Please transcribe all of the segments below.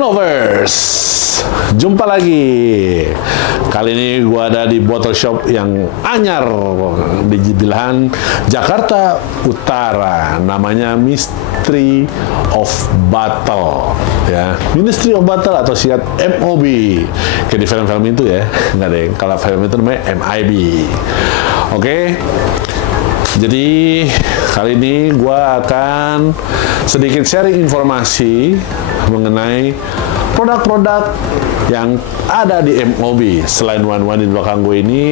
Wine Lovers, jumpa lagi. Kali ini gue ada di bottle shop yang anyar di Jibilahan, Jakarta Utara. Namanya Mystery of Bottle, ya. Ministry of Bottle atau singkat MOB. Kayak di film-film itu ya, nggak deh. Kalau film itu namanya MIB. Oke. Jadi kali ini gue akan sedikit sharing informasi mengenai produk-produk yang ada di MOB. Selain wine-wine di belakang gue ini,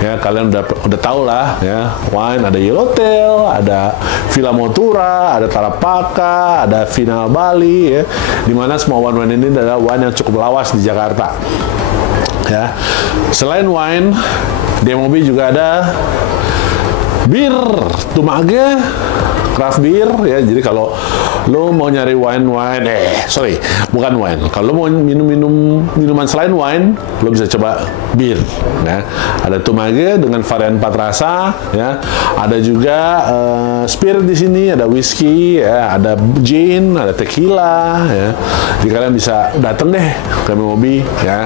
ya kalian udah tahu lah ya, wine ada Yellowtail, ada Villa Motura, ada Tarapaka, ada Final Bali, ya, dimana semua wine-wine ini adalah wine yang cukup lawas di Jakarta. Ya, selain wine di MOB juga ada bir, Tumage, craft beer, ya. Jadi kalau lo mau nyari bukan wine. Kalau lo mau minuman selain wine, lo bisa coba bir, ya. Ada Tumage dengan varian 4 rasa, ya. Ada juga spirit di sini, ada whiskey, ya, ada gin, ada tequila, ya. Jadi kalian bisa datang deh ke MOB, ya.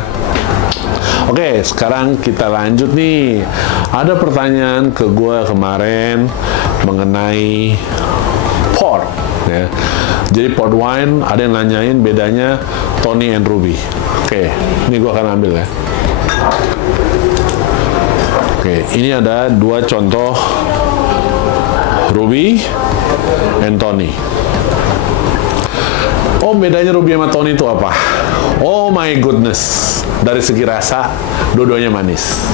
Oke, sekarang kita lanjut nih. Ada pertanyaan ke gue kemarin mengenai port, ya. Jadi port wine, ada yang nanyain bedanya Tony and Ruby. Oke, ini gue akan ambil ya. Oke, ini ada 2 contoh Ruby and Tony. Oh, bedanya Ruby sama Tony itu apa? Oh my goodness, dari segi rasa dua-duanya manis,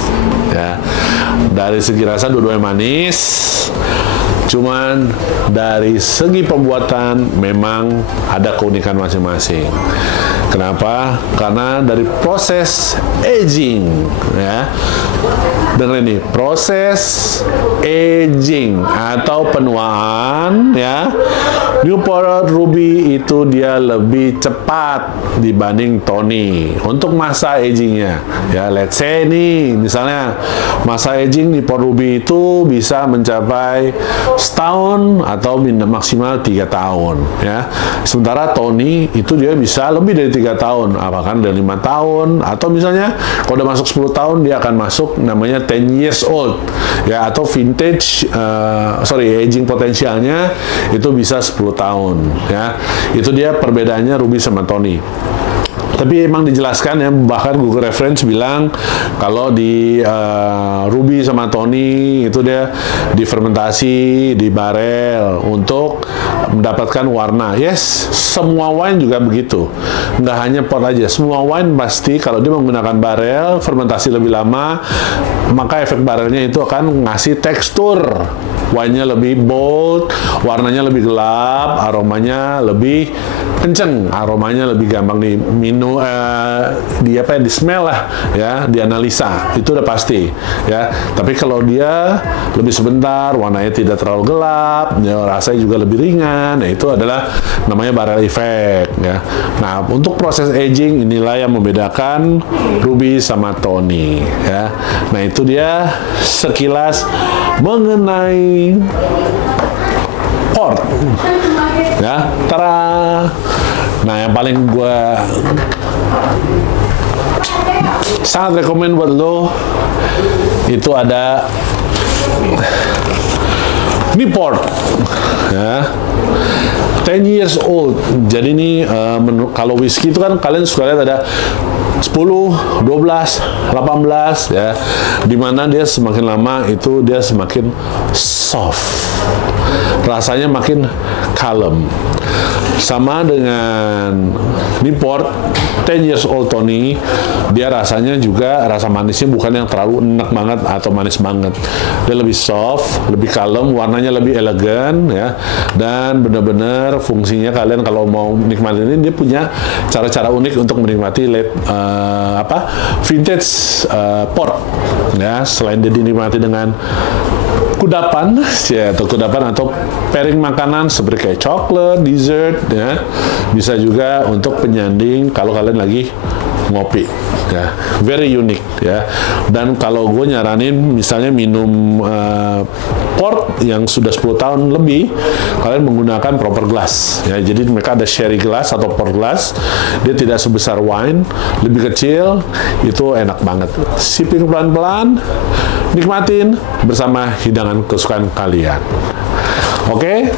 ya. Dari segi rasa dua-duanya manis, cuman dari segi pembuatan memang ada keunikan masing-masing. Kenapa? Karena dari proses aging, ya. Dengar ini, proses aging atau penuaan, ya. Newport Ruby itu dia lebih cepat dibanding Tony untuk masa agingnya, ya. Let's say nih, misalnya masa aging Newport Ruby itu bisa mencapai setahun atau maksimal 3 tahun, ya. Sementara Tony itu dia bisa lebih dari 3 tahun, apakah dari 5 tahun, atau misalnya kalau udah masuk 10 tahun dia akan masuk namanya 10 years old, ya, atau vintage, aging potensialnya itu bisa 10 tahun, ya. Itu dia perbedaannya Ruby sama Tony. Tapi emang dijelaskan ya, bahkan Google Reference bilang kalau di Ruby sama Tony itu dia difermentasi di barel untuk mendapatkan warna. Yes, semua wine juga begitu. Nggak hanya port aja, semua wine pasti kalau dia menggunakan barel, fermentasi lebih lama, maka efek barelnya itu akan ngasih tekstur. Wine-nya lebih bold, warnanya lebih gelap, aromanya lebih kenceng, aromanya lebih gampang diminum, di smell lah, ya, dianalisa, itu udah pasti, ya. Tapi kalau dia lebih sebentar, warnanya tidak terlalu gelap, ya, rasanya juga lebih ringan, nah itu adalah namanya barrel effect, ya. Nah, untuk proses aging inilah yang membedakan Ruby sama Tony, ya. Nah, itu dia sekilas mengenai port, ya. Tara. Nah, yang paling gue sangat rekomen buat lo itu ada Newport, ya, 10 years old. Jadi ini kalau whisky itu kan kalian suka lihat ada 10, 12, 18, ya. Dimana dia semakin lama itu dia semakin soft. Rasanya makin kalem. Sama dengan Newport 10 years old Tony, dia rasanya juga rasa manisnya bukan yang terlalu enak banget atau manis banget. Dia lebih soft, lebih kalem, warnanya lebih elegan, ya. Dan benar-benar fungsinya kalian kalau mau nikmati ini, dia punya cara-cara unik untuk menikmati vintage port, ya. Selain dia dinikmati dengan kudapan, ya, atau pairing makanan seperti kayak coklat, dessert, ya. Bisa juga untuk penyanding kalau kalian lagi ngopi, ya, very unique, ya. Dan kalau gue nyaranin misalnya minum port yang sudah 10 tahun lebih, kalian menggunakan proper glass, ya. Jadi mereka ada sherry glass atau port glass, dia tidak sebesar wine, lebih kecil, itu enak banget. Sipping pelan-pelan, nikmatin bersama hidangan kesukaan kalian. Oke?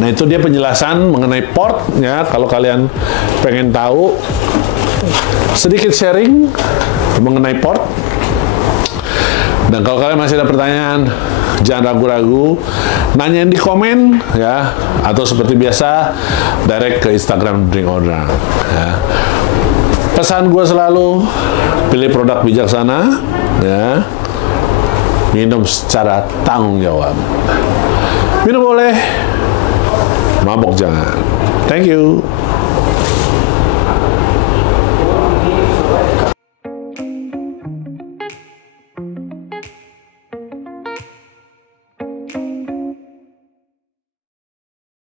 Nah, itu dia penjelasan mengenai port, ya. Kalau kalian pengen tahu sedikit sharing mengenai port, dan kalau kalian masih ada pertanyaan, jangan ragu-ragu, nanyain di komen, ya, atau seperti biasa direct ke Instagram Drink Order, ya. Pesan gue selalu, pilih produk bijaksana, ya, minum secara tanggung jawab. Minum boleh, mabok jangan. Thank you.